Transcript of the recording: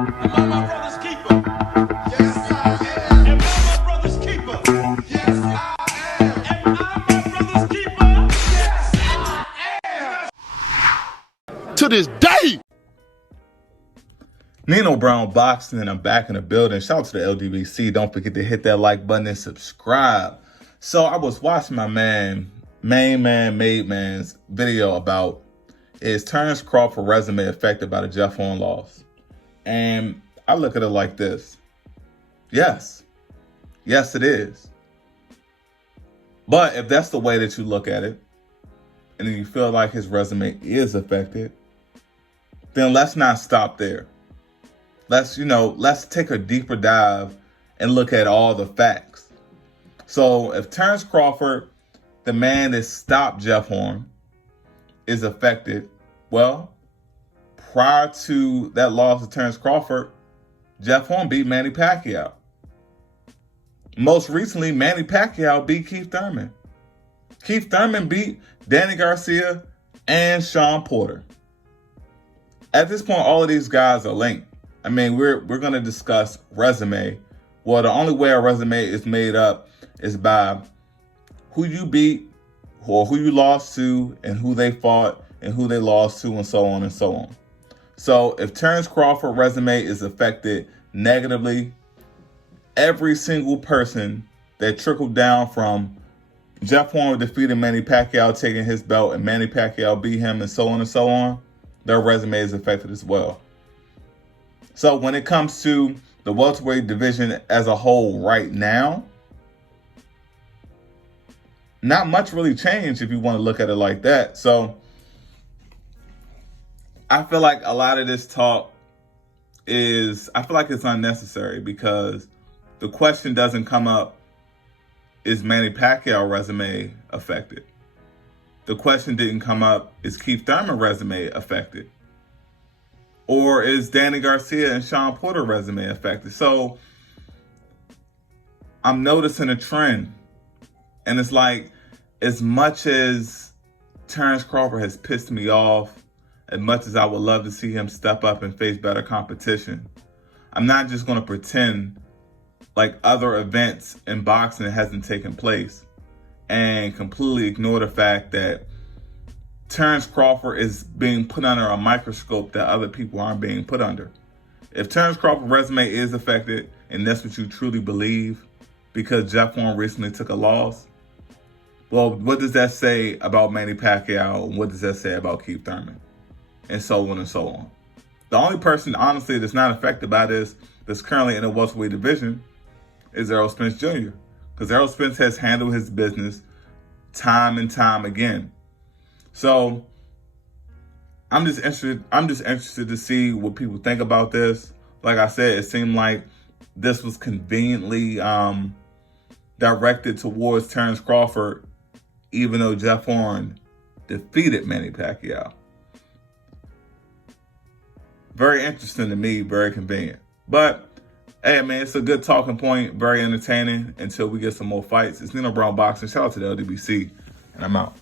Am I my brother's keeper? Yes, I am. Am I my brother's keeper? Yes, I am. Am I my brother's keeper? Yes, I am. To this day. Nino Brown Boxing, and I'm back in the building. Shout out to the LDBC. Don't forget to hit that like button and subscribe. So I was watching my made man's video about is Terence Crawford resume affected by the Jeff Horn loss? And I look at it like this. Yes. Yes, it is. But if that's the way that you look at it, and then you feel like his resume is affected, then let's not stop there. Let's take a deeper dive and look at all the facts. So if Terence Crawford, the man that stopped Jeff Horn, is affected, well, prior to that loss of Terence Crawford, Jeff Horn beat Manny Pacquiao. Most recently, Manny Pacquiao beat Keith Thurman. Keith Thurman beat Danny Garcia and Sean Porter. At this point, all of these guys are linked. I mean, we're going to discuss resume. Well, the only way a resume is made up is by who you beat or who you lost to and who they fought and who they lost to and so on and so on. So if Terence Crawford resume is affected negatively, every single person that trickled down from Jeff Horn defeating Manny Pacquiao, taking his belt, and Manny Pacquiao beat him and so on, their resume is affected as well. So when it comes to the welterweight division as a whole right now, not much really changed if you want to look at it like that. So I feel like a lot of this talk it's unnecessary because the question doesn't come up, is Manny Pacquiao resume affected? The question didn't come up, is Keith Thurman resume affected? Or is Danny Garcia and Sean Porter resume affected? So I'm noticing a trend. And it's like, as much as Terence Crawford has pissed me off, as much as I would love to see him step up and face better competition, I'm not just going to pretend like other events in boxing hasn't taken place and completely ignore the fact that Terence Crawford is being put under a microscope that other people aren't being put under. If Terence Crawford's resume is affected, and that's what you truly believe, because Jeff Horn recently took a loss, well, what does that say about Manny Pacquiao, and what does that say about Keith Thurman? And so on and so on. The only person, honestly, that's not affected by this, that's currently in the welterweight division, is Errol Spence Jr. Because Errol Spence has handled his business time and time again. So I'm just interested to see what people think about this. Like I said, it seemed like this was conveniently directed towards Terence Crawford, even though Jeff Horn defeated Manny Pacquiao. Very interesting to me, very convenient. But hey, man, it's a good talking point, very entertaining until we get some more fights. It's Nino Brown Boxing. Shout out to the LDBC, and I'm out.